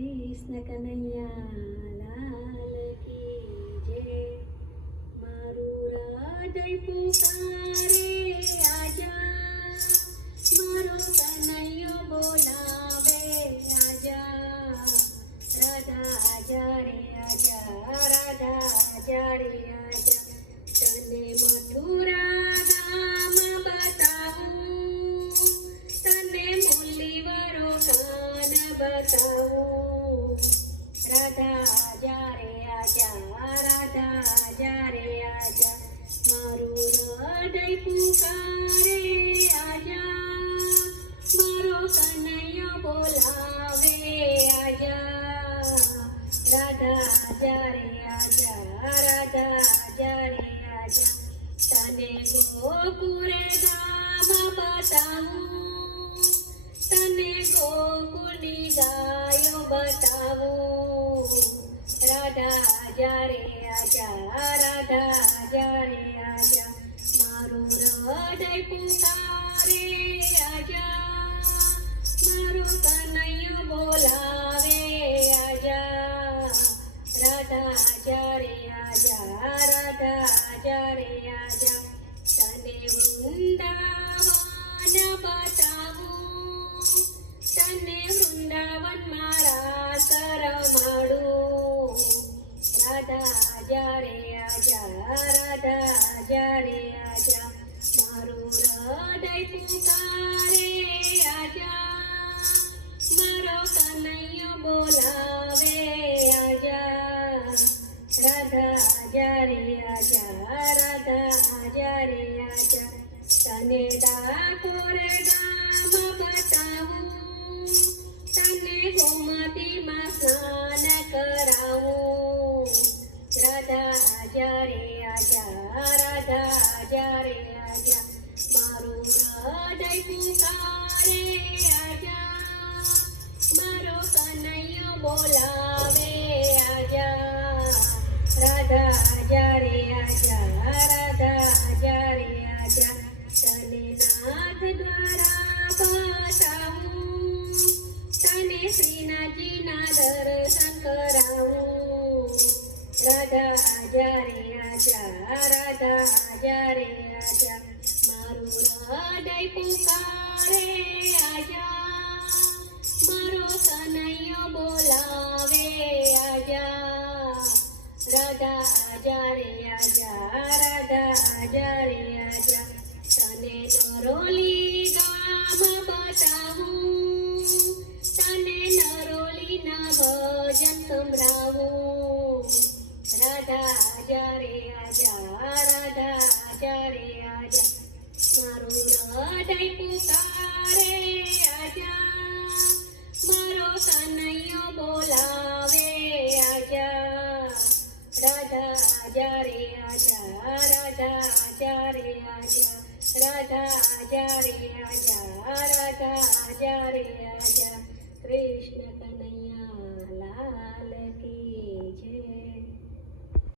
કૃષ્ણ કનૈયા લાલ કી જય. મારું હૃદય પુકારે આજા, મારો કનૈયો બોલાવે આજા. રાધા આજા રે આજા, રાધા આજા રે આજા. તને મથુરા ગામ બતાવું, તને મુરલીવાળો કાન બતાવું. રાધા આજા રે આજા, રાધા આજા રે આજા. મારું હૃદય પુકારે આજા, મારો કનૈયો બોલાવે આજા. રાધા આજા રે આજા, રાધા આજા રે આજા. તને ગોકુળે ગામ બતાવું, તને ગોકુળની ગાયો બતાવું. રાધા આજા રે આજા, રાધા આજા રે આજા. મારું હૃદય પુકારે આજા, મારો કનૈયો બોલાવે આજા. રાધા આજા રે આજા, રાધા આજા રે આજા. તને વૃંદાવન બતાવું, તને વૃંદાવન મારા રમાડું. રાધા આજા રે આજા, રાધા આજા રે આજા. મારું હૃદય પુકારે આજા, મારો કનૈયો બોલાવે આજા. રાધા આજા રે આજા, રાધા આજા રે આજા. તને ડાકોર ગામ બતાવું, તને ગોમતીમાં સ્નાન કરાવું. રાધા આજા રે આજા, રાધા આજા રે આજા. મારું હૃદય પુકારે આજા, મારો કનૈયો બોલાવે આજા. રાધા આજા રે આજા, રાધા આજા રે આજા. તને નાથ દ્વારા બતાવું, તને શ્રીનાથજીના દર્શન કરાવું. રાધા આજા રે આજા, રાધા આજા રે આજા. મારું હૃદય પુકારે આજા, મારો કનૈયો બોલાવે આજા. રાધા આજા રે આજા, રાધા આજા રે આજા. તને નરોલી ગામ બતાવું, તને નરોલીના ભજન સંભળાવું. રાધા આજા રે આજા, રાધા આજા રે આજા. મારું હૃદય પુકારે આજા, મારો કનૈયો બોલાવે આજા. રાધા આજા રે આજા, રાધા આજા રે આજા. રાધા આજા રે આજા, રાધા આજા રે આજા. કૃષ્ણ કનૈયા લાલ કી જય.